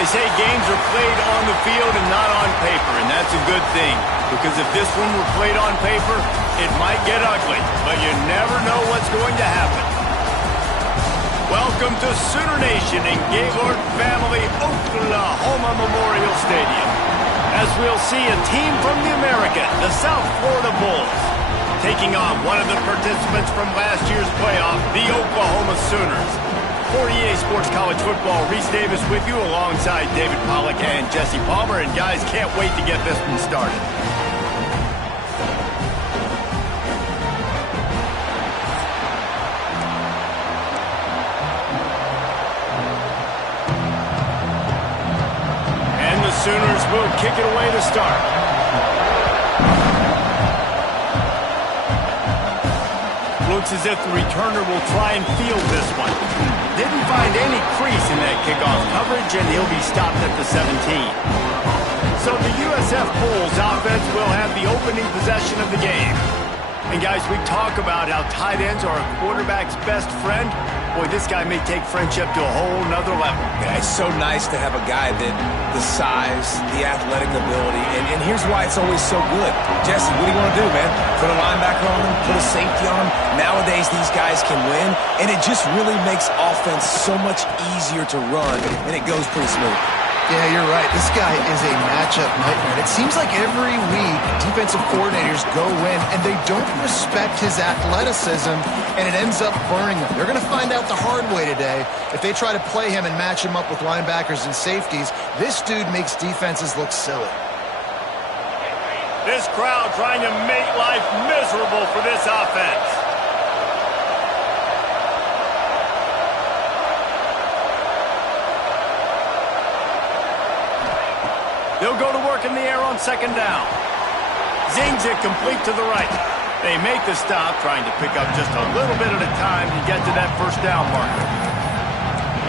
They say games are played on the field and not on paper, and that's a good thing. Because if this one were played on paper, it might get ugly, but you never know what's going to happen. Welcome to Sooner Nation in Gaylord Family Oklahoma Memorial Stadium. As we'll see a team from the American, the South Florida Bulls, taking on one of the participants from last year's playoff, the Oklahoma Sooners. For EA Sports College Football, Reese Davis with you alongside David Pollack and Jesse Palmer. And guys, can't wait to get this one started. And the Sooners will kick it away to start. Looks as if the returner will try and field this one. Didn't find any crease in that kickoff coverage, and he'll be stopped at the 17. So the USF Bulls offense will have the opening possession of the game. And guys, we talk about how tight ends are a quarterback's best friend. Boy, this guy may take friendship to a whole nother level. Yeah, it's so nice to have a guy that the size, the athletic ability, and here's why it's always so good. Jesse, what do you want to do, man? Put a linebacker on him, put a safety on him. Nowadays, these guys can win, and it just really makes offense so much easier to run, and it goes pretty smooth. Yeah, you're right. This guy is a matchup nightmare. It seems like every week defensive coordinators go in and they don't respect his athleticism, and it ends up burning them. They're going to find out the hard way today. If they try to play him and match him up with linebackers and safeties, this dude makes defenses look silly. This crowd trying to make life miserable for this offense. They'll go to work in the air on second down. Zings it complete to the right. They make the stop, trying to pick up just a little bit at a time to get to that first down marker.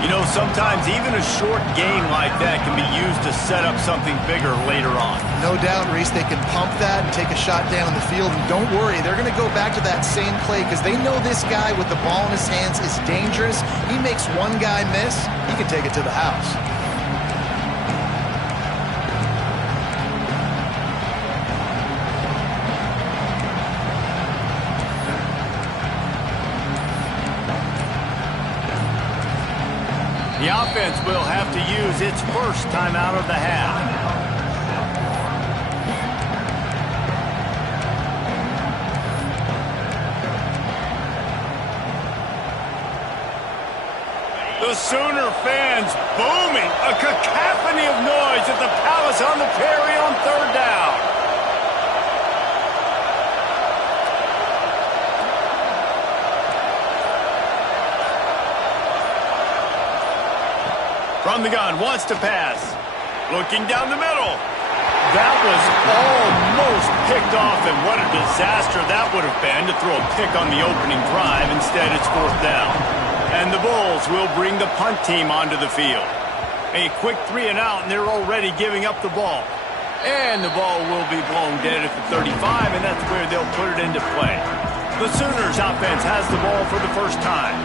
You know, sometimes even a short game like that can be used to set up something bigger later on. No doubt, Reese, they can pump that and take a shot down the field. And don't worry, they're going to go back to that same play because they know this guy with the ball in his hands is dangerous. He makes one guy miss, he can take it to the house. The offense will have to use its first timeout of the half. The Sooner fans booming, a cacophony of noise at the Palace on the Prairie on third down. From the gun, wants to pass. Looking down the middle. That was almost picked off, and what a disaster that would have been to throw a pick on the opening drive. Instead, it's fourth down. And the Bulls will bring the punt team onto the field. A quick 3 and out, and they're already giving up the ball. And the ball will be blown dead at the 35, and that's where they'll put it into play. The Sooners offense has the ball for the first time.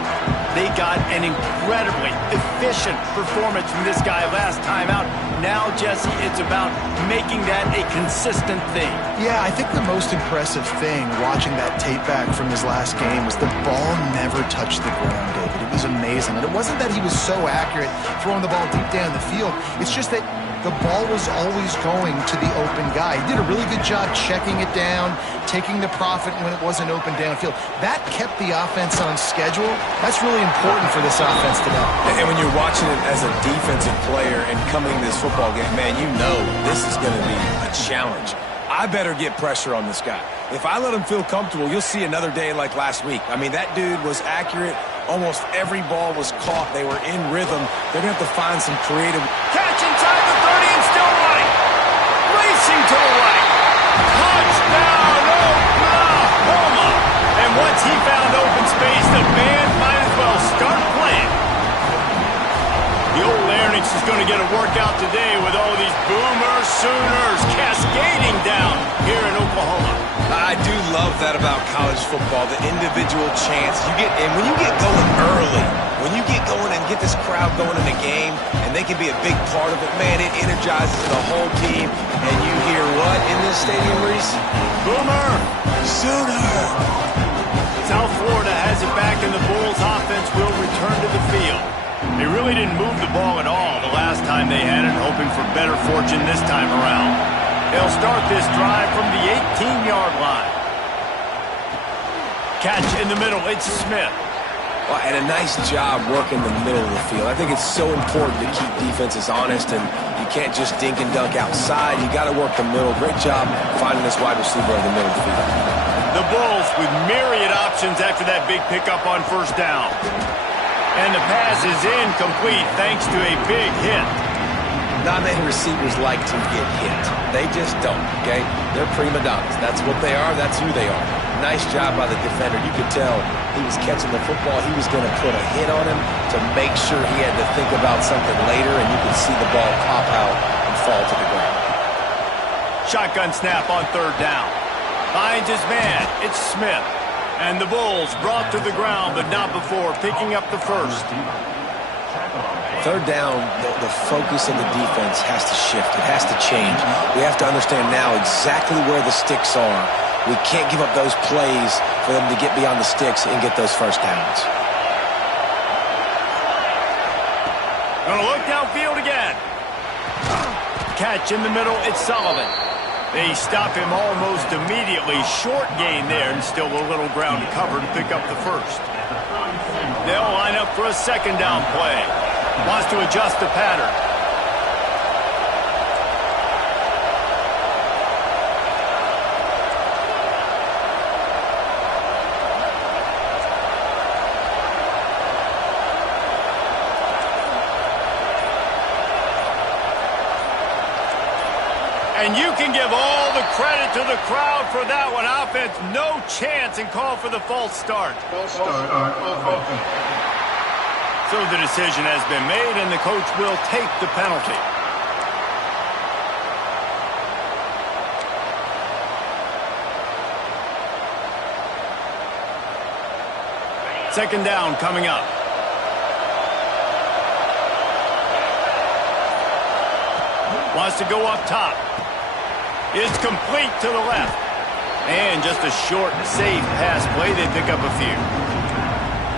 They got an incredibly efficient performance from this guy last time out. Now, Jesse, it's about making that a consistent thing. Yeah, I think the most impressive thing watching that tape back from his last game was the ball never touched the ground, David. It was amazing. And it wasn't that he was so accurate throwing the ball deep down the field. It's just that the ball was always going to the open guy. He did a really good job checking it down, taking the profit when it wasn't open downfield. That kept the offense on schedule. That's really important for this offense today. And when you're watching it as a defensive player and coming to this football game, man, you know this is going to be a challenge. I better get pressure on this guy. If I let him feel comfortable, you'll see another day like last week. I mean, that dude was accurate. Almost every ball was caught. They were in rhythm. They're going to have to find some creative. Catch inside the 30 and still running. Racing to the right. Touchdown, Oklahoma. And once he found open space, the band might as well start playing. The old Larynx is going to get a workout today with all these Boomer Sooners cascading down here in Oklahoma. I do love that about college football, the individual chance you get. And when you get going early, when you get going and get this crowd going in the game, and they can be a big part of it. Man, it energizes the whole team. And you hear what in this stadium, Reese? Boomer! Sooner! South Florida has it back, and the Bulls offense will return to the field. They really didn't move the ball at all the last time they had it, hoping for better fortune this time around. They'll start this drive from the 18-yard line. Catch in the middle, it's Smith. Well, and a nice job working the middle of the field. I think it's so important to keep defenses honest, and you can't just dink and dunk outside. You got to work the middle. Great job finding this wide receiver in the middle of the field. The Bulls with myriad options after that big pickup on first down. And the pass is incomplete thanks to a big hit. Not many receivers like to get hit. They just don't, okay? They're prima donnas. That's what they are. That's who they are. Nice job by the defender. You could tell he was catching the football. He was going to put a hit on him to make sure he had to think about something later, and you could see the ball pop out and fall to the ground. Shotgun snap on third down. Finds his man. It's Smith. And the Bulls brought to the ground, but not before picking up the first. Third down, the focus of the defense has to shift. It has to change. We have to understand now exactly where the sticks are. We can't give up those plays for them to get beyond the sticks and get those first downs. Gonna look downfield again. Catch in the middle, it's Sullivan. They stop him almost immediately. Short gain there, and still a little ground to cover to pick up the first. They'll line up for a second down play. Wants to adjust the pattern. And you can give all the credit to the crowd for that one. Offense, no chance, and call for the false start. False start on offense. So the decision has been made, and the coach will take the penalty. Second down coming up. Wants to go up top. It's complete to the left. And just a short, safe pass play. They pick up a few.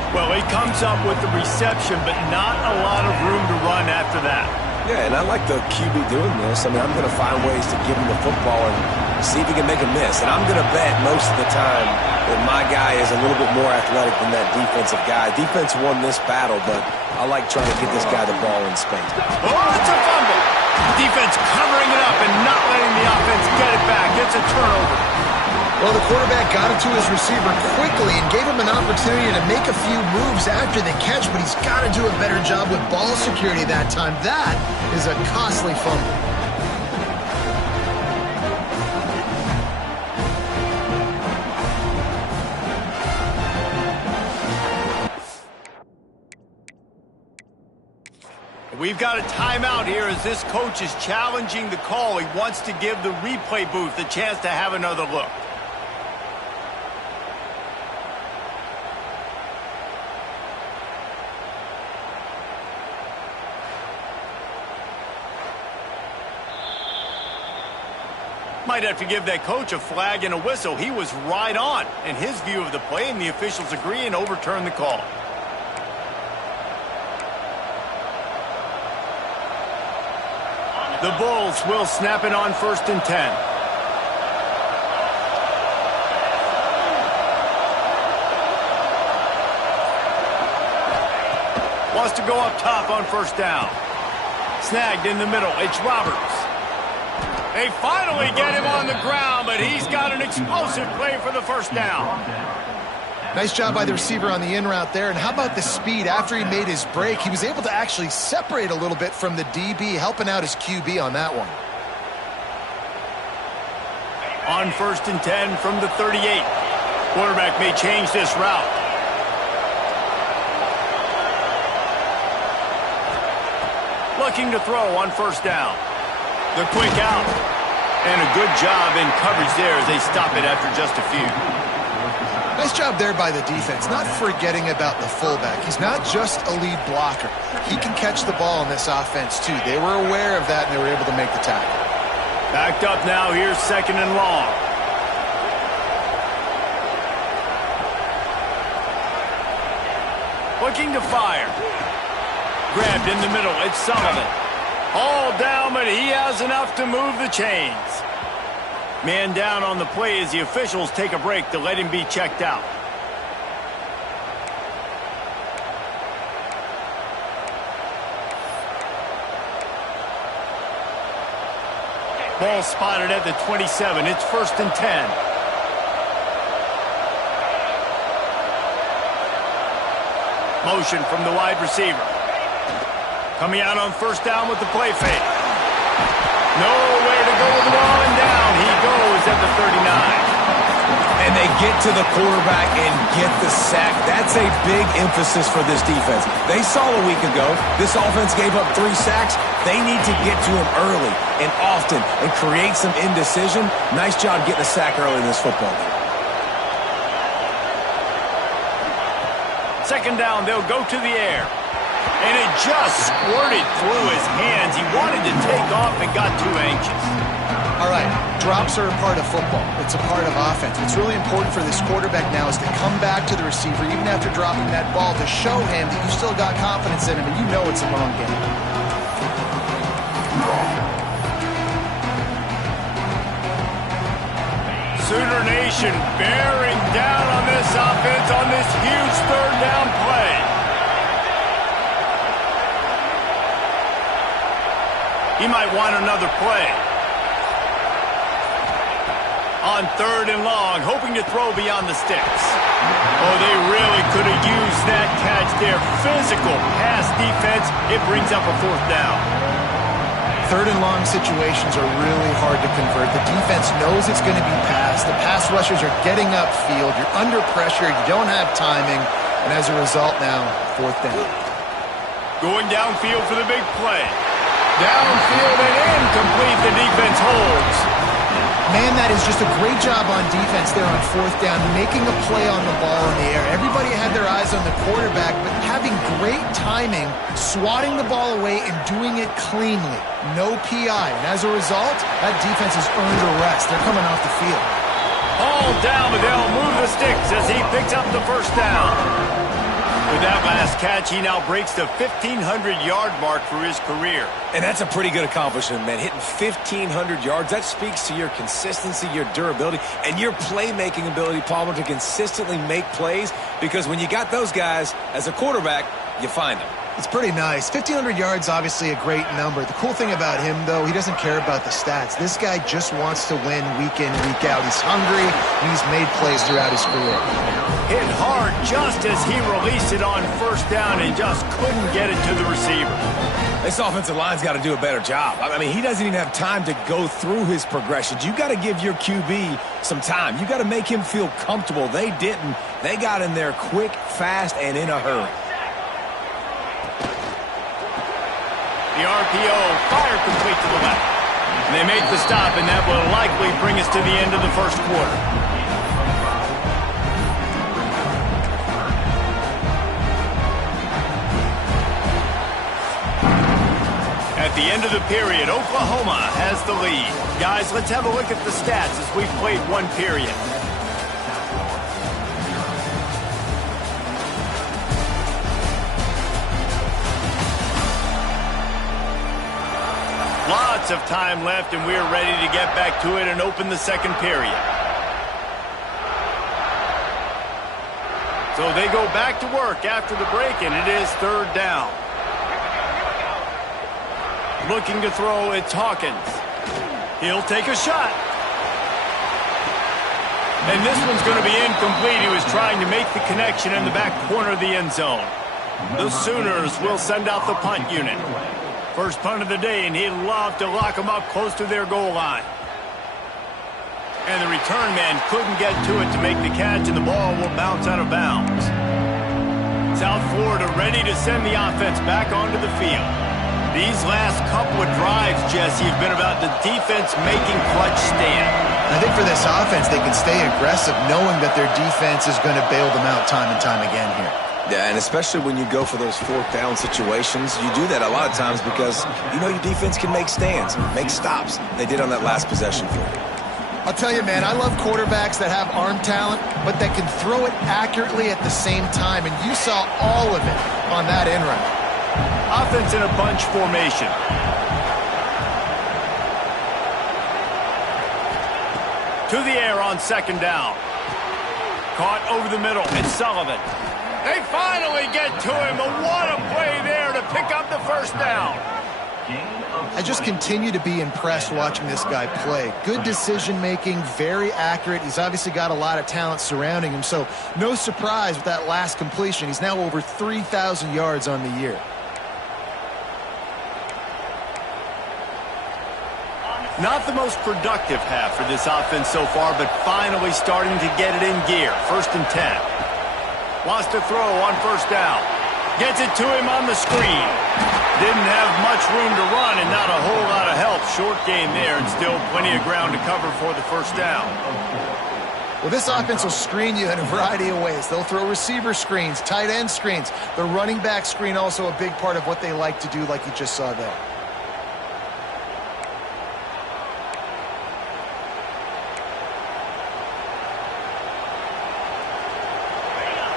Well, he comes up with the reception, but not a lot of room to run after that. Yeah, and I like the QB doing this. I mean, I'm going to find ways to give him the football and see if he can make a miss. And I'm going to bet most of the time that my guy is a little bit more athletic than that defensive guy. Defense won this battle, but I like trying to get this guy the ball in space. Oh, it's a fumble. Defense covering it up and not letting the offense get it back. It's a turnover. Well, the quarterback got it to his receiver quickly and gave him an opportunity to make a few moves after the catch, but he's got to do a better job with ball security that time. That is a costly fumble. We've got a timeout here as this coach is challenging the call. He wants to give the replay booth a chance to have another look. Might have to give that coach a flag and a whistle. He was right on in his view of the play, and the officials agree and overturn the call. The Bulls will snap it on 1st and 10. Wants to go up top on first down. Snagged in the middle. It's Roberts. They finally get him on the ground, but he's got an explosive play for the first down. Nice job by the receiver on the in route there. And how about the speed after he made his break? He was able to actually separate a little bit from the DB, helping out his QB on that one. On 1st and 10 from the 38. Quarterback may change this route. Looking to throw on first down. The quick out. And a good job in coverage there as they stop it after just a few. Nice job there by the defense, not forgetting about the fullback. He's not just a lead blocker. He can catch the ball in this offense, too. They were aware of that, and they were able to make the tackle. Backed up now. Here's 2nd and long. Looking to fire. Grabbed in the middle. It's Sullivan. All down, but he has enough to move the chains. Man down on the play as the officials take a break to let him be checked out. Ball spotted at the 27. It's 1st and 10. Motion from the wide receiver. Coming out on 1st down with the play fake. Nowhere to go with the ball, and down he goes at the 39. And they get to the quarterback and get the sack. That's a big emphasis for this defense. They saw a week ago this offense gave up 3 sacks. They need to get to him early and often and create some indecision. Nice job getting a sack early in this football game. 2nd down, they'll go to the air. And it just squirted through his hands. He wanted to take off and got too anxious. All right, drops are a part of football. It's a part of offense. What's really important for this quarterback now is to come back to the receiver, even after dropping that ball, to show him that you still got confidence in him and you know it's a long game. Sooner Nation bearing down on this offense on this huge 3rd down play. He might want another play. On 3rd and long, hoping to throw beyond the sticks. Oh, they really could have used that catch there. Physical pass defense. It brings up a 4th down. 3rd and long situations are really hard to convert. The defense knows it's going to be passed. The pass rushers are getting upfield. You're under pressure. You don't have timing. And as a result now, 4th down. Going downfield for the big play. Downfield and incomplete. The defense holds. Man, that is just a great job on defense there on 4th down, making a play on the ball in the air. Everybody had their eyes on the quarterback, but having great timing, swatting the ball away and doing it cleanly. No PI. And as a result, that defense has earned a rest. They're coming off the field. All down, but they'll move the sticks as he picks up the 1st down. With that last catch, he now breaks the 1,500-yard mark for his career. And that's a pretty good accomplishment, man. Hitting 1,500 yards, that speaks to your consistency, your durability, and your playmaking ability, Palmer, to consistently make plays. Because when you got those guys as a quarterback, you find them. It's pretty nice. 1,500 yards, obviously a great number. The cool thing about him, though, he doesn't care about the stats. This guy just wants to win week in, week out. He's hungry, and he's made plays throughout his career. Hit hard just as he released it on 1st down and just couldn't get it to the receiver. This offensive line's got to do a better job. I mean, he doesn't even have time to go through his progressions. You got to give your QB some time. You got to make him feel comfortable. They didn't. They got in there quick, fast, and in a hurry. The RPO fired complete to the left. And they make the stop, and that will likely bring us to the end of the 1st quarter. At the end of the period, Oklahoma has the lead. Guys, let's have a look at the stats as we've played 1 period. Lots of time left, and we're ready to get back to it and open the 2nd period. So they go back to work after the break, and it is 3rd down. Looking to throw, it's Hawkins. He'll take a shot. And this one's going to be incomplete. He was trying to make the connection in the back corner of the end zone. The Sooners will send out the punt unit. First punt of the day, and he'd love to lock them up close to their goal line. And the return man couldn't get to it to make the catch, and the ball will bounce out of bounds. South Florida ready to send the offense back onto the field. These last couple of drives Jesse, have been about the defense making clutch stand. I think for this offense, they can stay aggressive knowing that their defense is going to bail them out time and time again here. Yeah, and especially when you go for those fourth down situations, you do that a lot of times because you know your defense can make stands, make stops. They did on that last possession for you. I'll tell you, man, I love quarterbacks that have arm talent, but that can throw it accurately at the same time, and you saw all of it on that end run. Offense in a bunch formation. To the air on second down. Caught over the middle. It's Sullivan. They finally get to him, but what a play there to pick up the first down. I just continue to be impressed watching this guy play. Good decision-making, very accurate. He's obviously got a lot of talent surrounding him, so no surprise with that last completion. He's now over 3,000 yards on the year. Not the most productive half for this offense so far, but finally starting to get it in gear. 1st and 10. Wants to throw on first down. Gets it to him on the screen. Didn't have much room to run and not a whole lot of help. Short game there and still plenty of ground to cover for the first down. Well, this offense will screen you in a variety of ways. They'll throw receiver screens, tight end screens. The running back screen also a big part of what they like to do, like you just saw there.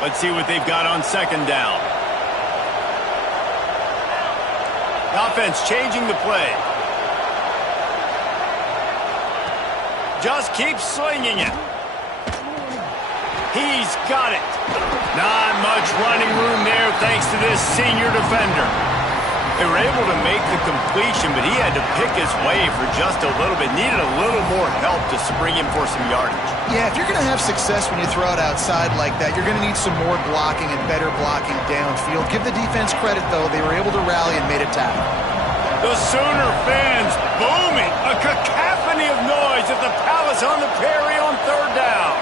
Let's see what they've got on second down. Offense changing the play. Just keeps slinging it. He's got it. Not much running room there thanks to this senior defender. They were able to make the completion, but he had to pick his way for just a little bit. Needed a little more help to spring him for some yardage. Yeah, if you're going to have success when you throw it outside like that, you're going to need some more blocking and better blocking downfield. Give the defense credit, though. They were able to rally and made a tackle. The Sooner fans booming. A cacophony of noise at the Palace on the Prairie on third down.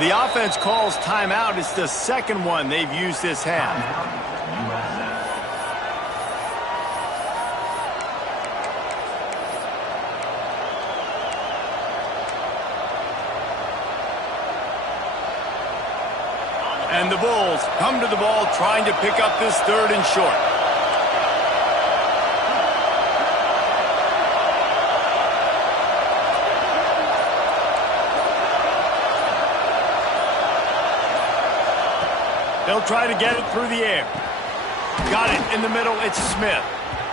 The offense calls timeout. It's the second one they've used this half. And the Bulls come to the ball trying to pick up this 3rd and short. They'll try to get it through the air. Got it in the middle. It's Smith.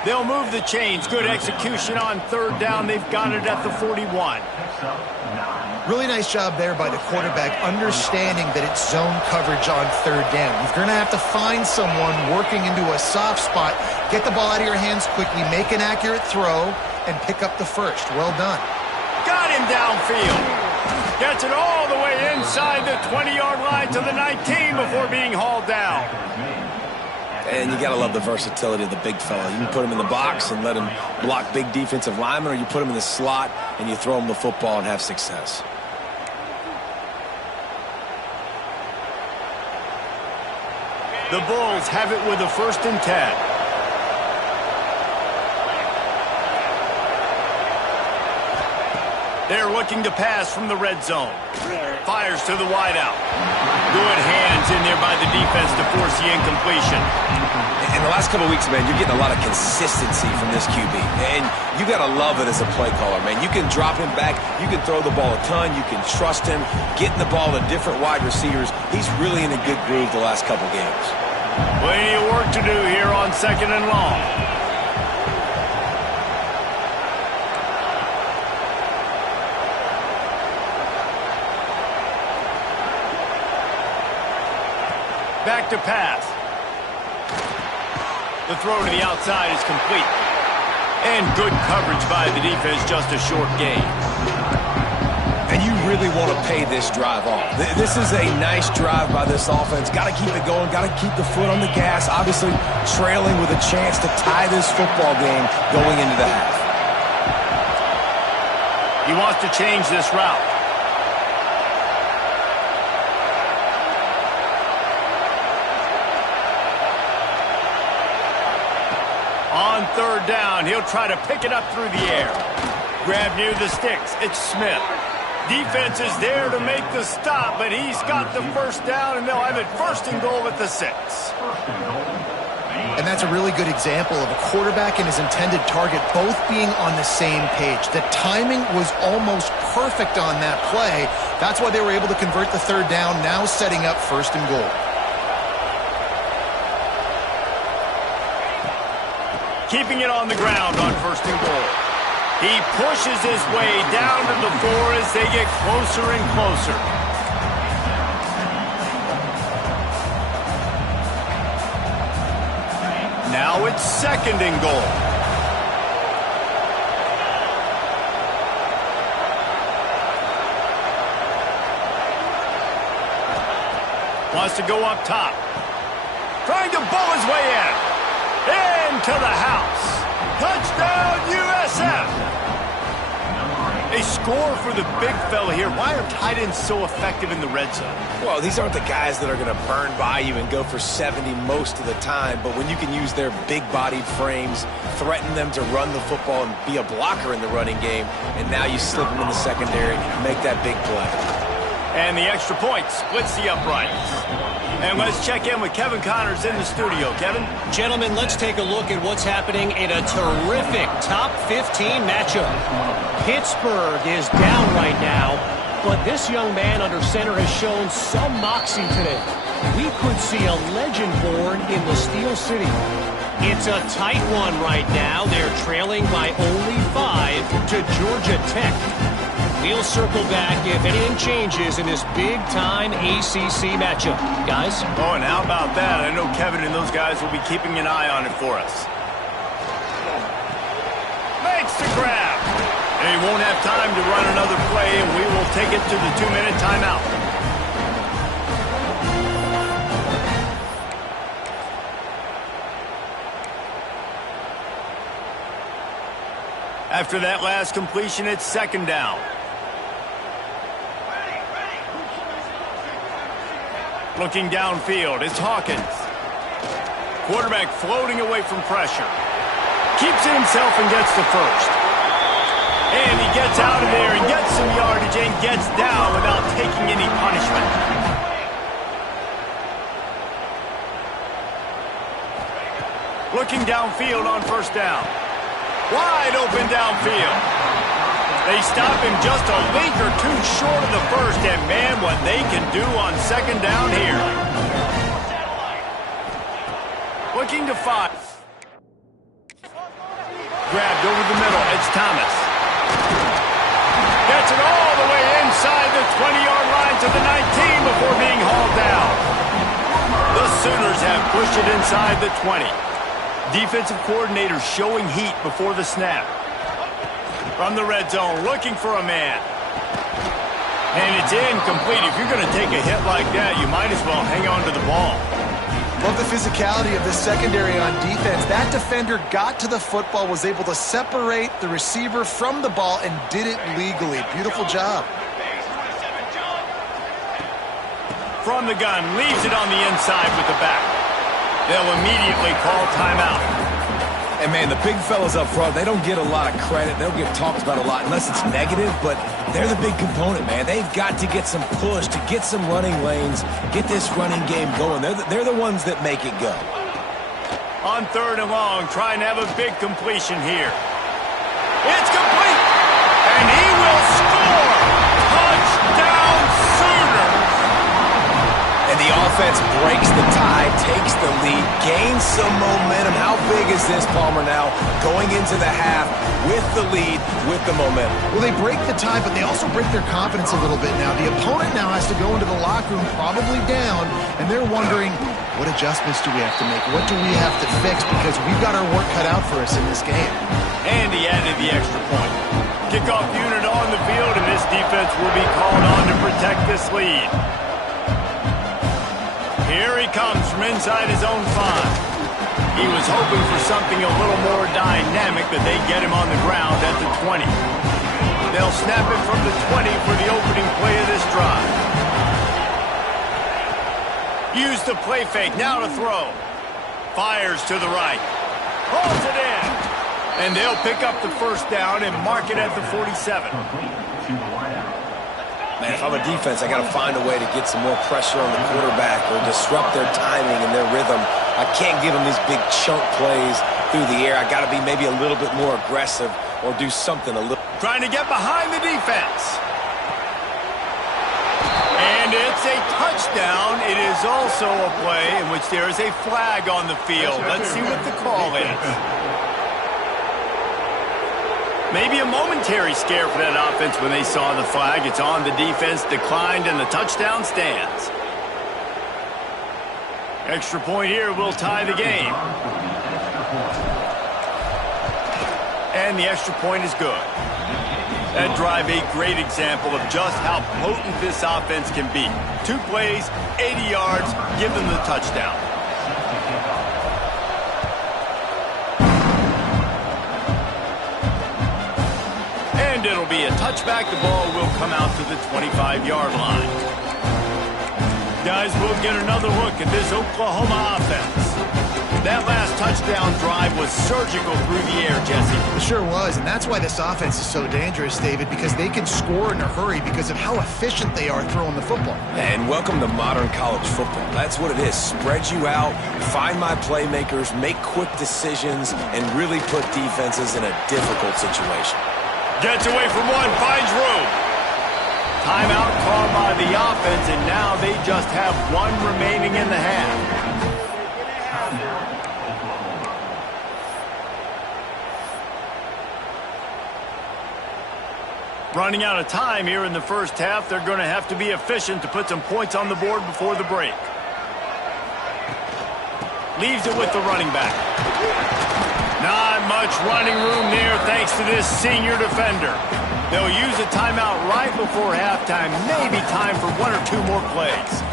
They'll move the chains. Good execution on third down. They've got it at the 41. Really nice job there by the quarterback, understanding that it's zone coverage on third down. You're going to have to find someone working into a soft spot, get the ball out of your hands quickly, make an accurate throw, and pick up the first. Well done. Got him downfield. Gets it all the way inside the 20-yard line to the 19 before being hauled down. And you got to love the versatility of the big fella. You can put him in the box and let him block big defensive linemen, or you put him in the slot and you throw him the football and have success. The Bulls have it with a 1st and 10. They're looking to pass from the red zone. Fires to the wideout. Good hands in there by the defense to force the incompletion. In the last couple of weeks, man, you're getting a lot of consistency from this QB. And you got to love it as a play caller, man. You can drop him back. You can throw the ball a ton. You can trust him. Getting the ball to different wide receivers. He's really in a good groove the last couple games. Plenty of work to do here on 2nd and long. Back to pass. The throw to the outside is complete. And good coverage by the defense, just a short gain. And you really want to pay this drive off. This is a nice drive by this offense. Got to keep it going. Got to keep the foot on the gas. Obviously trailing with a chance to tie this football game going into the half. He wants to change this route. On third down, he'll try to pick it up through the air. Grab near the sticks. It's Smith. Defense is there to make the stop, but he's got the first down, and they'll have it 1st and goal at the 6. And that's a really good example of a quarterback and his intended target both being on the same page. The timing was almost perfect on that play. That's why they were able to convert the 3rd down, now setting up 1st and goal. Keeping it on the ground on 1st and goal. He pushes his way down to the 4 as they get closer and closer. Now it's 2nd and goal. Wants to go up top. Trying to bull his way in. Into the house. Touchdown, USF! A score for the big fella here. Why are tight ends so effective in the red zone? Well, these aren't the guys that are going to burn by you and go for 70 most of the time, but when you can use their big-bodied frames, threaten them to run the football and be a blocker in the running game, and now you slip them in the secondary and make that big play. And the extra point splits the uprights. And let's check in with Kevin Connors in the studio. Kevin? Gentlemen, let's take a look at what's happening in a terrific top 15 matchup. Pittsburgh is down right now, but this young man under center has shown some moxie today. We could see a legend born in the Steel City. It's a tight one right now. They're trailing by only 5 to Georgia Tech. We'll circle back if anything changes in this big-time ACC matchup. Guys? Oh, and how about that? I know Kevin and those guys will be keeping an eye on it for us. Makes the grab. They won't have time to run another play, and we will take it to the 2-minute timeout. After that last completion, it's 2nd down. Looking downfield, it's Hawkins. Quarterback floating away from pressure. Keeps it himself and gets the 1st. And he gets out of there and gets some yardage and gets down without taking any punishment. Looking downfield on 1st down. Wide open downfield. They stop him just a link or 2 short of the 1st, and man, what they can do on 2nd down here. Looking to 5. Grabbed over the middle, it's Thomas. Gets it all the way inside the 20-yard line to the 19 before being hauled down. The Sooners have pushed it inside the 20. Defensive coordinator showing heat before the snap. From the red zone, looking for a man. And it's incomplete. If you're going to take a hit like that, you might as well hang on to the ball. Love the physicality of the secondary on defense. That defender got to the football, was able to separate the receiver from the ball, and did it legally. Beautiful job. From the gun, leaves it on the inside with the back. They'll immediately call timeout. And, man, the big fellas up front, they don't get a lot of credit. They don't get talked about a lot unless it's negative, but they're the big component, man. They've got to get some push, to get some running lanes, get this running game going. They're the ones that make it go. On 3rd and long, trying to have a big completion here. It's complete, and he will score! Touchdown, Sooners! And the offense breaks the tie, takes the lead, gains some momentum. How big is this, Palmer, now? Going into the half with the lead, with the momentum. Well, they break the tie, but they also break their confidence a little bit now. The opponent now has to go into the locker room probably down, and they're wondering, what adjustments do we have to make? What do we have to fix? Because we've got our work cut out for us in this game. And he added the extra point. Kickoff unit on the field, and this defense will be called on to protect this lead. Here he comes from inside his own 5. He was hoping for something a little more dynamic, but they get him on the ground at the 20. They'll snap it from the 20 for the opening play of this drive. Use the play fake, now to throw. Fires to the right. Pulls it in. And they'll pick up the first down and mark it at the 47. Man, if I'm a defense, I got to find a way to get some more pressure on the quarterback or disrupt their timing and their rhythm. I can't give them these big chunk plays through the air. I got to be maybe a little bit more aggressive or do something a little. Trying to get behind the defense. And it's a touchdown. It is also a play in which there is a flag on the field. Let's see what the call is. Maybe a momentary scare for that offense when they saw the flag. It's on, the defense declined, and the touchdown stands. Extra point here will tie the game. And the extra point is good. That drive, a great example of just how potent this offense can be. 2 plays, 80 yards, give them the touchdown. And it'll be a touchback. The ball will come out to the 25-yard line. Guys, we'll get another look at this Oklahoma offense. That last touchdown drive was surgical through the air, Jesse. It sure was, and that's why this offense is so dangerous, David, because they can score in a hurry because of how efficient they are throwing the football. And welcome to modern college football. That's what it is. Spread you out, find my playmakers, make quick decisions, and really put defenses in a difficult situation. Gets away from one, finds room. Timeout called by the offense, and now they just have 1 remaining in the half. Running out of time here in the first half. They're going to have to be efficient to put some points on the board before the break. Leaves it with the running back. Not much running room there thanks to this senior defender. They'll use a timeout right before halftime. Maybe time for 1 or 2 more plays.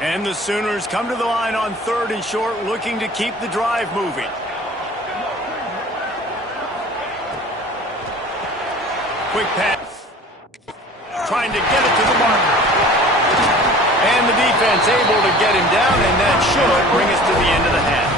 And the Sooners come to the line on 3rd and short, looking to keep the drive moving. Quick pass. Trying to get it to the marker. And the defense able to get him down, and that should bring us to the end of the half.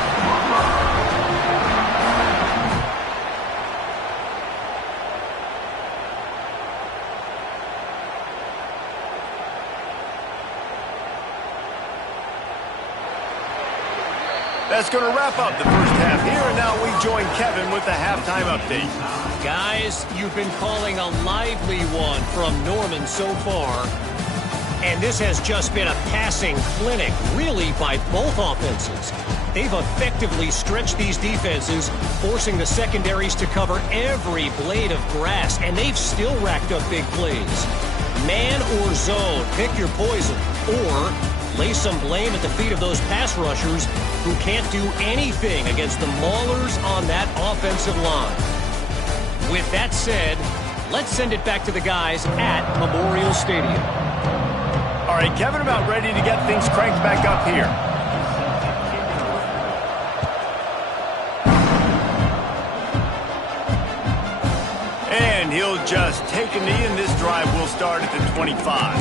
That's going to wrap up the first half here, and now we join Kevin with the halftime update. Guys, you've been calling a lively one from Norman so far. And this has just been a passing clinic, really, by both offenses. They've effectively stretched these defenses, forcing the secondaries to cover every blade of grass, and they've still racked up big plays. Man or zone, pick your poison, or lay some blame at the feet of those pass rushers who can't do anything against the maulers on that offensive line. With that said, let's send it back to the guys at Memorial Stadium. All right, Kevin, about ready to get things cranked back up here. And he'll just take a knee, and this drive will start at the 25.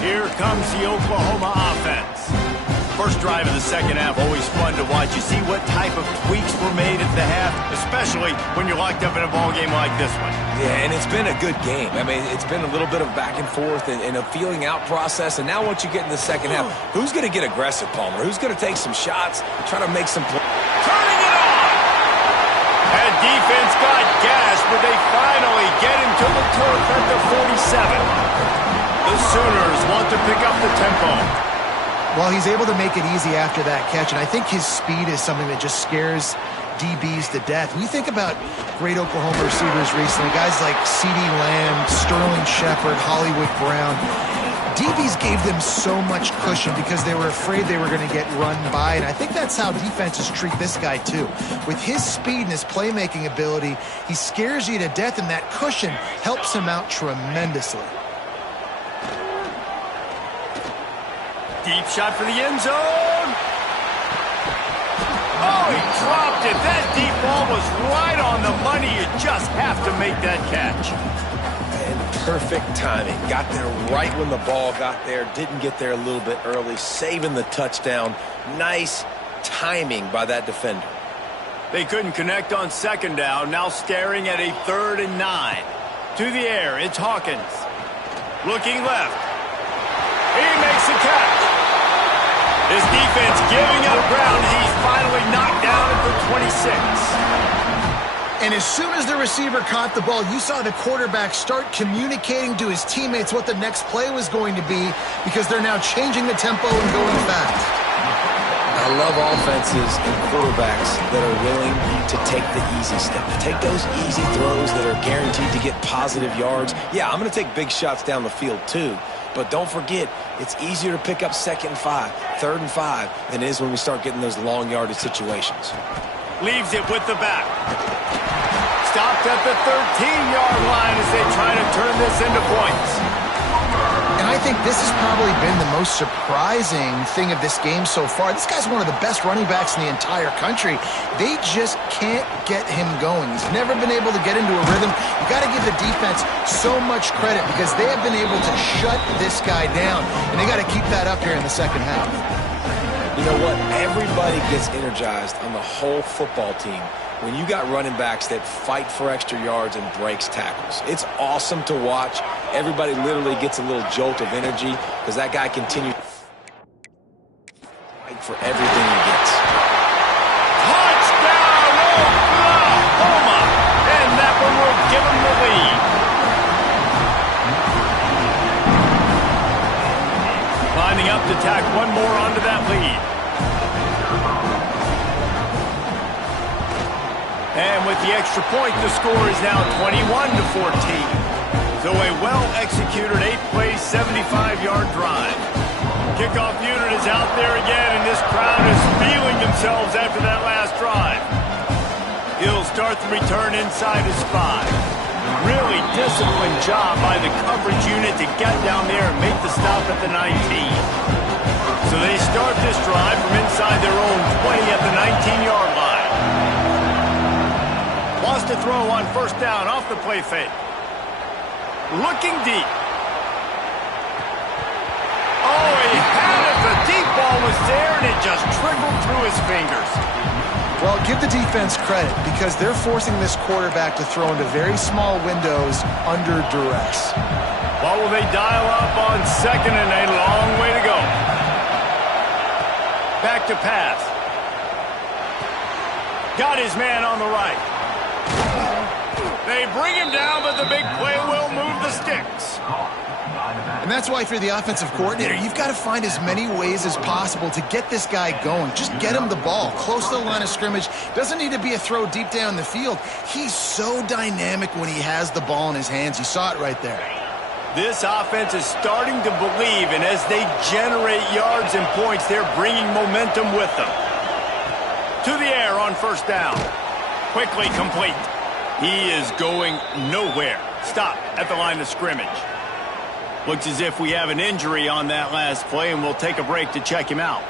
Here comes the Oklahoma offense. First drive of the second half, always fun to watch. You see what type of tweaks were made at the half, especially when you're locked up in a ball game like this one. Yeah, and it's been a good game. I mean, it's been a little bit of back and forth and a feeling out process. And now once you get in the second half, who's going to get aggressive, Palmer? Who's going to take some shots, try to make some plays? Turning it on! That defense got gas, but they finally get him to the turf at the 47. The Sooners want to pick up the tempo. Well, he's able to make it easy after that catch, and I think his speed is something that just scares DBs to death. When you think about great Oklahoma receivers recently, guys like CeeDee Lamb, Sterling Shepard, Hollywood Brown, DBs gave them so much cushion because they were afraid they were going to get run by, and I think that's how defenses treat this guy too. With his speed and his playmaking ability, he scares you to death, and that cushion helps him out tremendously. Deep shot for the end zone. dropped it. That deep ball was right on the money. You just have to make that catch. And perfect timing. Got there right when the ball got there. Didn't get there a little bit early. Saving the touchdown. Nice timing by that defender. They couldn't connect on second down. Now staring at a 3rd and 9. To the air, it's Hawkins. Looking left. He makes the catch. His defense giving up ground. He's finally knocked down at the 26. And as soon as the receiver caught the ball, you saw the quarterback start communicating to his teammates what the next play was going to be, because they're now changing the tempo and going fast. I love offenses and quarterbacks that are willing to take the easy step. Take those easy throws that are guaranteed to get positive yards. Yeah, I'm going to take big shots down the field too. But don't forget, it's easier to pick up 2nd and 5, 3rd and 5 than it is when we start getting those long yardage situations. Leaves it with the back. Stopped at the 13-yard line as they try to turn this into points. And I think this has probably been the most surprising thing of this game so far. This guy's one of the best running backs in the entire country. They just can't get him going. He's never been able to get into a rhythm. You got to give the defense so much credit, because they have been able to shut this guy down, and they got to keep that up here in the second half. You know what? Everybody gets energized on the whole football team when you got running backs that fight for extra yards and breaks tackles. It's awesome to watch. Everybody literally gets a little jolt of energy because that guy continues to fight for everything he gets. Touchdown, Oklahoma! And that one will give them the lead. Lining up to tack one more onto that lead. And with the extra point, the score is now 21-14. So a well-executed 8-play, 75-yard drive. Kickoff unit is out there again, and this crowd is feeling themselves after that last drive. He'll start the return inside his 5. Really disciplined job by the coverage unit to get down there and make the stop at the 19. So they start this drive from inside their own 20 at the 19-yard line. Wants to throw on 1st down off the play fake. Looking deep. Oh, he had it. The deep ball was there, and it just trickled through his fingers. Well, give the defense credit, because they're forcing this quarterback to throw into very small windows under duress. What will they dial up on 2nd and a long way to go? Back to pass. Got his man on the right. They bring him down, but the big play will move the sticks. And that's why, if you're the offensive coordinator, you've got to find as many ways as possible to get this guy going. Just get him the ball close to the line of scrimmage. Doesn't need to be a throw deep down the field. He's so dynamic when he has the ball in his hands. You saw it right there. This offense is starting to believe, and as they generate yards and points, they're bringing momentum with them. To the air on 1st down. Quickly complete. He is going nowhere. Stop at the line of scrimmage. Looks as if we have an injury on that last play, and we'll take a break to check him out.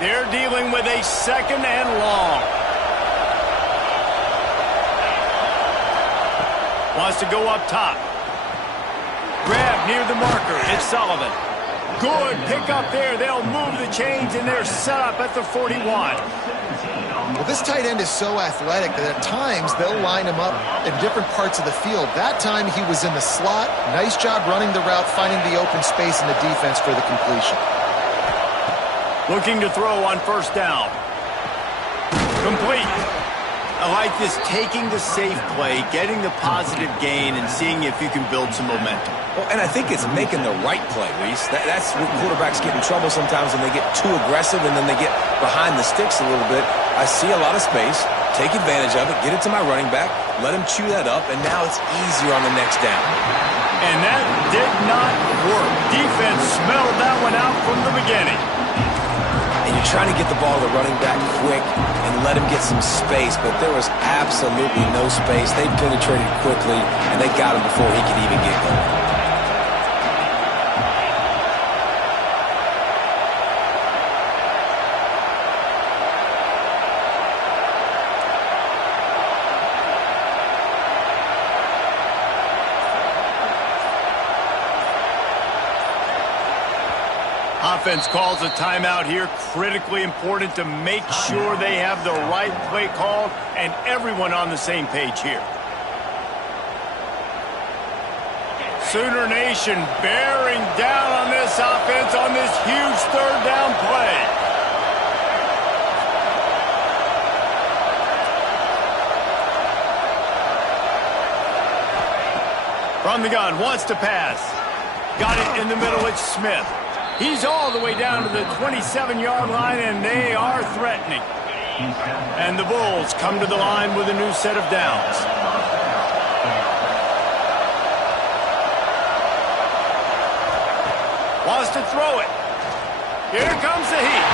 They're dealing with a 2nd and long. Wants to go up top. Grab near the marker. It's Sullivan. Good pick up there. They'll move the chains, and they're set up at the 41. Well, this tight end is so athletic that at times they'll line him up in different parts of the field. That time he was in the slot. Nice job running the route, finding the open space in the defense for the completion. Looking to throw on 1st down. Complete. I like this, taking the safe play, getting the positive gain, and seeing if you can build some momentum. Well, and I think it's making the right play, Reese. That's what quarterbacks get in trouble sometimes when they get too aggressive and then they get behind the sticks a little bit. I see a lot of space, take advantage of it, get it to my running back, let him chew that up, and now it's easier on the next down. And that did not work. Defense smelled that one out from the beginning. And you're trying to get the ball to the running back quick and let him get some space, but there was absolutely no space. They penetrated quickly, and they got him before he could even get going. Offense calls a timeout here. Critically important to make sure they have the right play called and everyone on the same page here. Sooner Nation bearing down on this offense on this huge third down play. From the gun, wants to pass. Got it in the middle, it's Smith. He's all the way down to the 27-yard line, and they are threatening. And the Bulls come to the line with a new set of downs. Wants to throw it. Here comes the heat.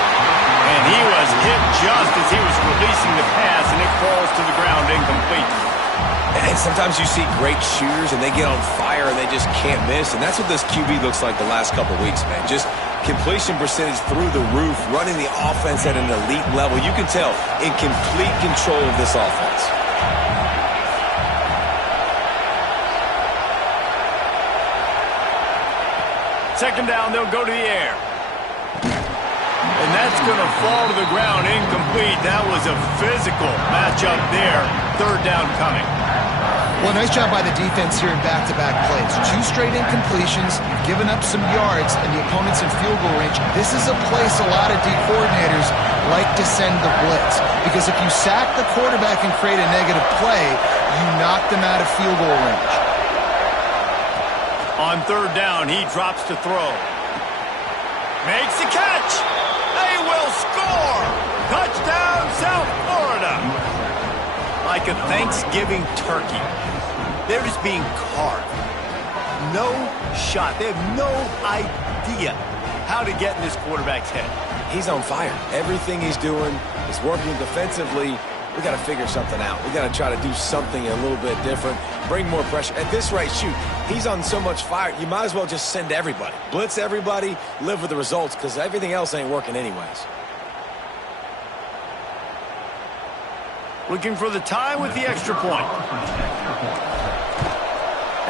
And he was hit just as he was releasing the pass, and it falls to the ground incomplete. And sometimes you see great shooters and they get on fire and they just can't miss. And that's what this QB looks like the last couple weeks, man. Just completion percentage through the roof, running the offense at an elite level. You can tell in complete control of this offense. Second down, they'll go to the air. And that's going to fall to the ground incomplete. That was a physical matchup there. Third down coming. Well, nice job by the defense here in back-to-back plays. 2 straight incompletions, you've given up some yards, and the opponent's in field goal range. This is a place a lot of D coordinators like to send the blitz, because if you sack the quarterback and create a negative play, you knock them out of field goal range. On third down, he drops to throw. Makes the catch. They will score. Touchdown, South Florida. Like a Thanksgiving turkey. They're just being carved. No shot. They have no idea how to get in this quarterback's head. He's on fire. Everything he's doing is working defensively. We got to figure something out. We got to try to do something a little bit different. Bring more pressure. At this rate, shoot, he's on so much fire, you might as well just send everybody. Blitz everybody, live with the results, because everything else ain't working anyways. Looking for the tie with the extra point.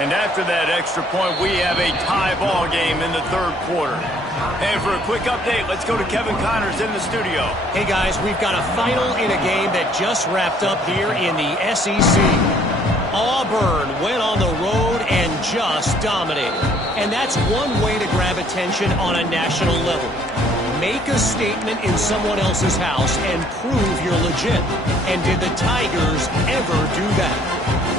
And after that extra point, we have a tie ball game in the third quarter. And for a quick update, let's go to Kevin Connors in the studio. Hey, guys, we've got a final in a game that just wrapped up here in the SEC. Auburn went on the road and just dominated. And that's one way to grab attention on a national level. Make a statement in someone else's house and prove you're legit. And did the Tigers ever do that?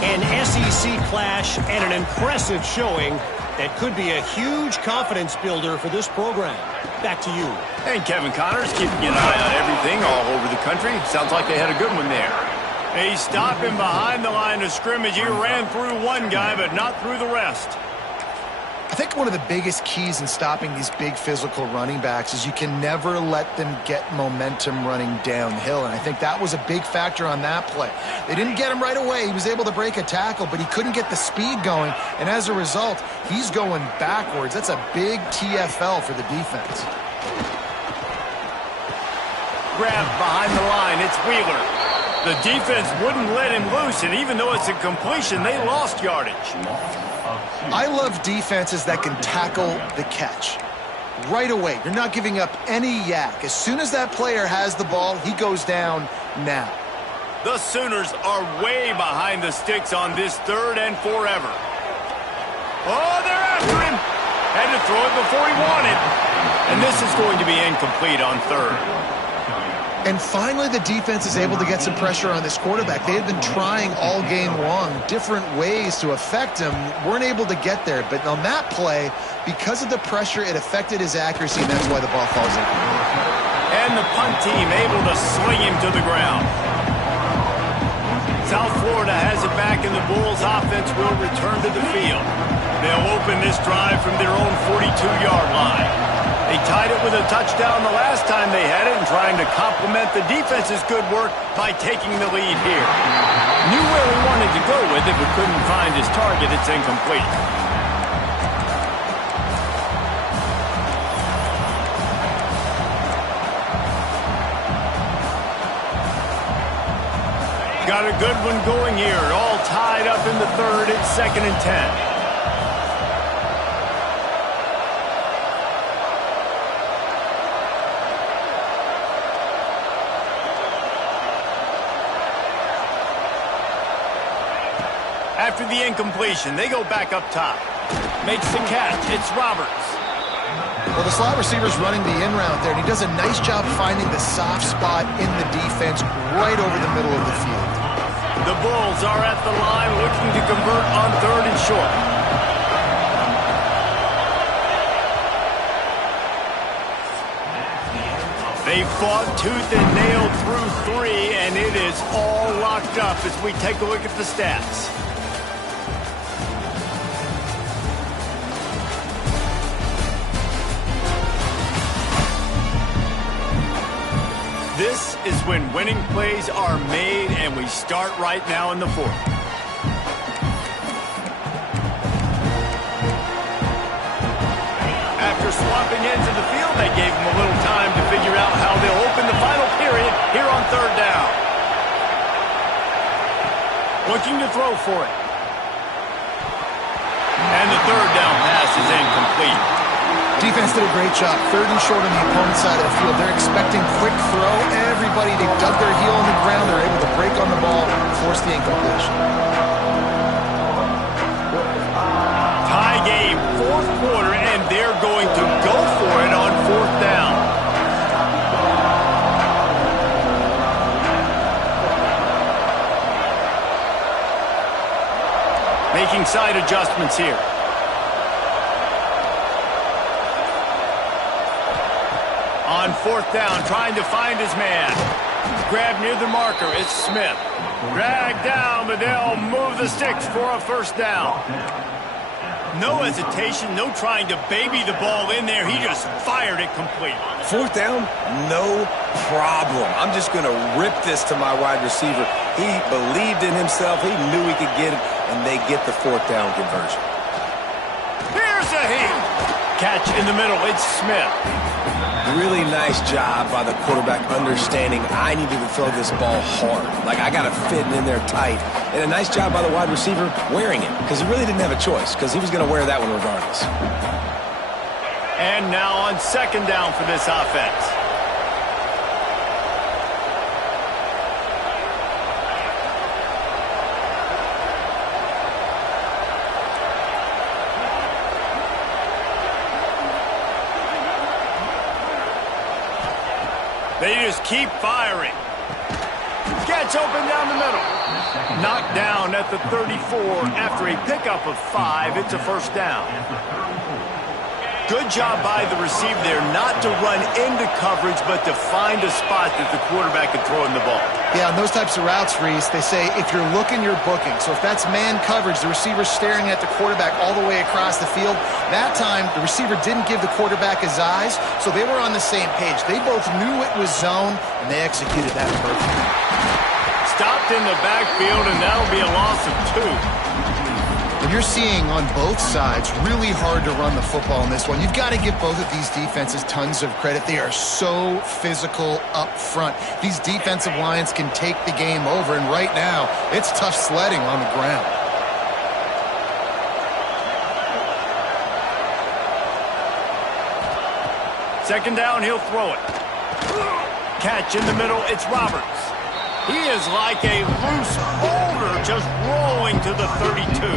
An SEC clash and an impressive showing that could be a huge confidence builder for this program. Back to you. And Kevin Connors keeping an eye on everything all over the country. Sounds like they had a good one there. He's stopping behind the line of scrimmage. He ran through one guy, but not through the rest. I think one of the biggest keys in stopping these big physical running backs is you can never let them get momentum running downhill, and I think that was a big factor on that play. They didn't get him right away. He was able to break a tackle, but he couldn't get the speed going, and as a result, he's going backwards. That's a big TFL for the defense. Grabbed behind the line. It's Wheeler. The defense wouldn't let him loose, and even though it's a completion, they lost yardage. I love defenses that can tackle the catch right away. You're not giving up any yak. As soon as that player has the ball, he goes down now. The Sooners are way behind the sticks on this third and forever. Oh, they're after him. Had to throw it before he wanted. And this is going to be incomplete on third. And finally, the defense is able to get some pressure on this quarterback. They had been trying all game long different ways to affect him. Weren't able to get there. But on that play, because of the pressure, it affected his accuracy, and that's why the ball falls in. And the punt team able to sling him to the ground. South Florida has it back, and the Bulls offense will return to the field. They'll open this drive from their own 42-yard line. They tied it with a touchdown the last time they had it and trying to complement the defense's good work by taking the lead here. Knew where he wanted to go with it, but couldn't find his target. It's incomplete. Got a good one going here. All tied up in the third. It's 2nd and 10. after the incompletion. They go back up top. Makes the catch. It's Roberts. Well, the slot receiver's running the in route there, and he does a nice job finding the soft spot in the defense right over the middle of the field. The Bulls are at the line looking to convert on 3rd and short. They fought tooth and nail through 3, and it is all locked up as we take a look at the stats. This is when winning plays are made, and we start right now in the 4th. After swapping ends of the field, they gave them a little time to figure out how they'll open the final period here on 3rd down. Looking to throw for it. And the 3rd down pass is incomplete. Defense did a great job. 3rd and short on the opponent's side of the field. They're expecting quick throw. Everybody, they dug their heel on the ground. They're able to break on the ball, force the incompletion. Tie game, 4th quarter, and they're going to go for it on 4th down. Making side adjustments here. On 4th down, trying to find his man. Grab near the marker, it's Smith. Drag down, but they'll move the sticks for a 1st down. No hesitation, no trying to baby the ball in there. He just fired it complete. 4th down, no problem. I'm just going to rip this to my wide receiver. He believed in himself. He knew he could get it, and they get the 4th down conversion. Here's a hit. Catch in the middle, it's Smith. Really nice job by the quarterback understanding I needed to throw this ball hard. Like, I got to fit it in there tight. And a nice job by the wide receiver wearing it, because he really didn't have a choice, because he was going to wear that one regardless. And now on 2nd down for this offense. They just keep firing. Gets open down the middle. Knocked down at the 34 after a pickup of 5. It's a 1st down. Good job by the receiver there not to run into coverage, but to find a spot that the quarterback could throw in the ball. Yeah, on those types of routes, Reese, they say if you're looking, you're booking. So if that's man coverage, the receiver's staring at the quarterback all the way across the field. That time, the receiver didn't give the quarterback his eyes, so they were on the same page. They both knew it was zone, and they executed that perfectly. Stopped in the backfield, and that'll be a loss of 2. You're seeing on both sides really hard to run the football in this one. You've got to give both of these defenses tons of credit. They are so physical up front. These defensive lines can take the game over, and right now, it's tough sledding on the ground. Second down, he'll throw it. Catch in the middle, it's Roberts. He is like a loose boulder just rolling to the 32.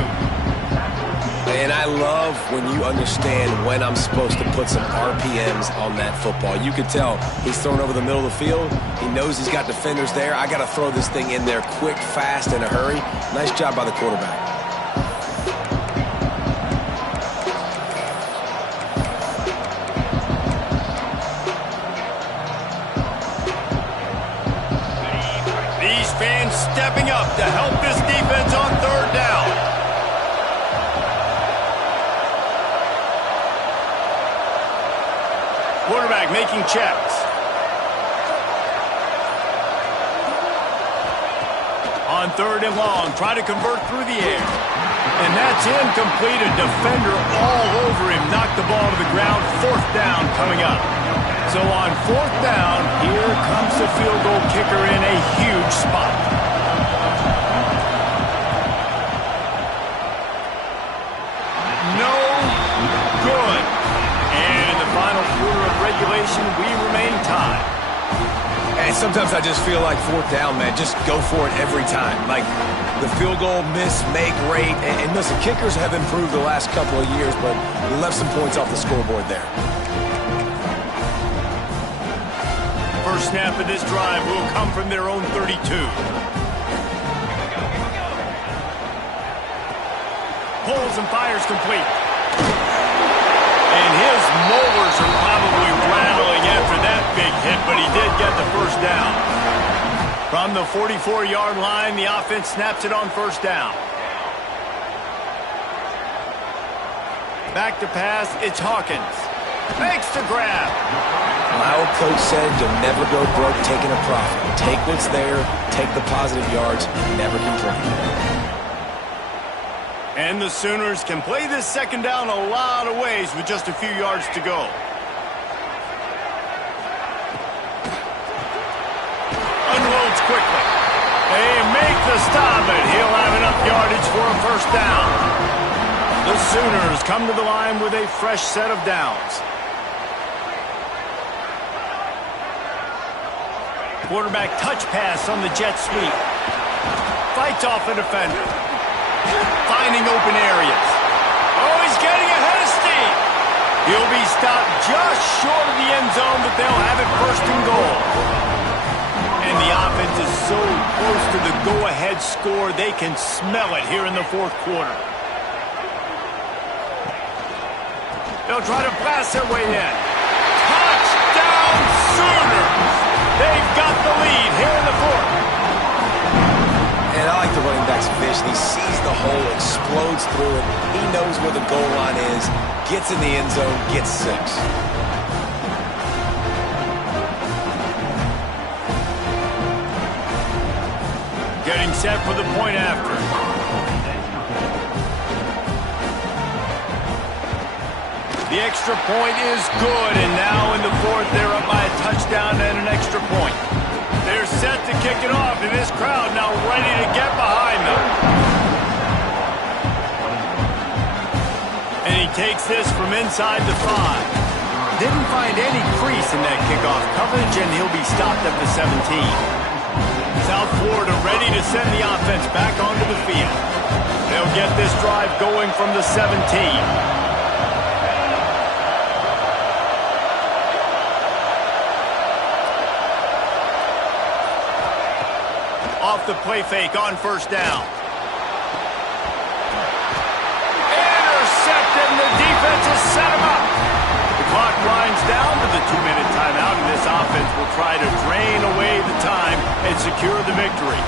And I love when you understand when I'm supposed to put some RPMs on that football. You could tell he's thrown over the middle of the field. He knows he's got defenders there. I got to throw this thing in there quick, fast, in a hurry. Nice job by the quarterback. These fans stepping up to help this defense on 3rd down. Quarterback making checks. On 3rd and long, try to convert through the air. And that's incomplete. A defender all over him. Knocked the ball to the ground. 4th down coming up. So on 4th down, here comes the field goal kicker in a huge spot. No good. And in the final quarter of regulation, we remain tied. And so sometimes I just feel like fourth down, man, just go for it every time. Like the field goal, miss, make, rate. And listen, kickers have improved the last couple of years, but we left some points off the scoreboard there. First snap of this drive will come from their own 32. Pulls and fires complete. And his molars are probably rattling after that big hit, but he did get the first down. From the 44-yard line, the offense snaps it on first down. Back to pass, it's Hawkins. Makes the grab. My old coach said you'll never go broke taking a profit. Take what's there, take the positive yards, and never complain. And the Sooners can play this second down a lot of ways with just a few yards to go. Unloads quickly. They make the stop, but he'll have enough yardage for a first down. The Sooners come to the line with a fresh set of downs. Quarterback touch pass on the jet sweep. Fights off a defender. Finding open areas. Oh, he's getting ahead of steam. He'll be stopped just short of the end zone, but they'll have it first and goal. And the offense is so close to the go-ahead score, they can smell it here in the fourth quarter. They'll try to blast their way in. Touchdown Sooners! They've got the lead here in the fourth. And I like the running back's vision. He sees the hole, explodes through it. He knows where the goal line is, gets in the end zone, gets 6. Getting set for the point after. The extra point is good, and now in the fourth, they're up by a touchdown and an extra point. They're set to kick it off, and this crowd now ready to get behind them. And he takes this from inside the 5. Didn't find any crease in that kickoff coverage, and he'll be stopped at the 17. South Florida ready to send the offense back onto the field. They'll get this drive going from the 17. Off the play fake on first down. Intercepted, and the defense has set him up. The clock winds down to the 2-minute timeout, and this offense will try to drain away the time and secure the victory.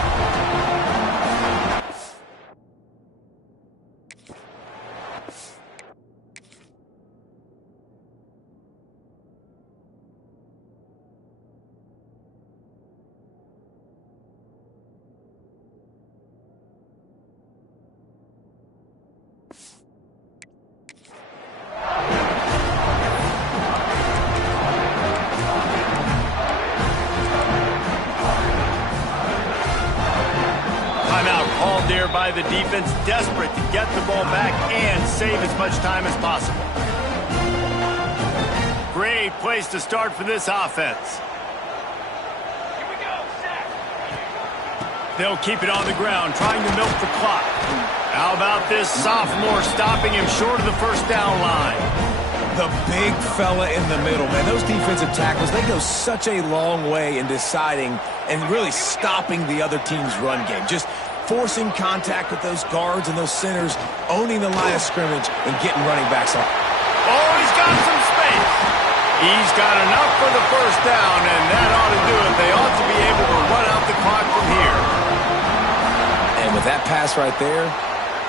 There by the defense, desperate to get the ball back and save as much time as possible. Great place to start for this offense. Here we go, set. They'll keep it on the ground, trying to milk the clock. How about this sophomore stopping him short of the first down line? The big fella in the middle, man. Those defensive tackles, they go such a long way in deciding and really stopping the other team's run game. Just forcing contact with those guards and those centers, owning the line of scrimmage, and getting running backs up. Oh, he's got some space. He's got enough for the first down, and that ought to do it. They ought to be able to run out the clock from here. And with that pass right there,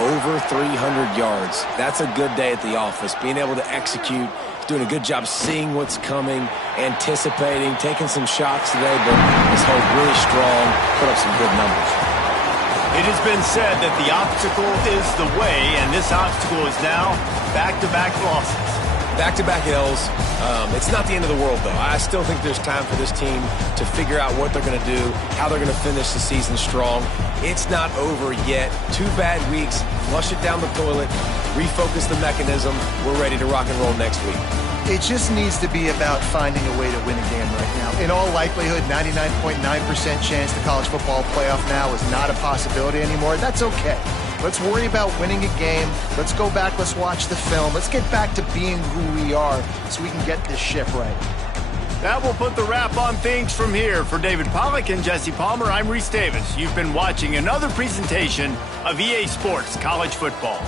over 300 yards. That's a good day at the office. Being able to execute, doing a good job seeing what's coming, anticipating, taking some shots today, but this holds really strong, put up some good numbers. It has been said that the obstacle is the way, and this obstacle is now back-to-back losses. Back-to-back L's. It's not the end of the world, though. I still think there's time for this team to figure out what they're going to do, how they're going to finish the season strong. It's not over yet. 2 bad weeks. Flush it down the toilet. Refocus the mechanism. We're ready to rock and roll next week. It just needs to be about finding a way to win a game right now. In all likelihood, 99.9% chance the college football playoff now is not a possibility anymore. That's okay. Let's worry about winning a game. Let's go back. Let's watch the film. Let's get back to being who we are so we can get this ship right. That will put the wrap on things from here. For David Pollack and Jesse Palmer, I'm Reese Davis. You've been watching another presentation of EA Sports College Football.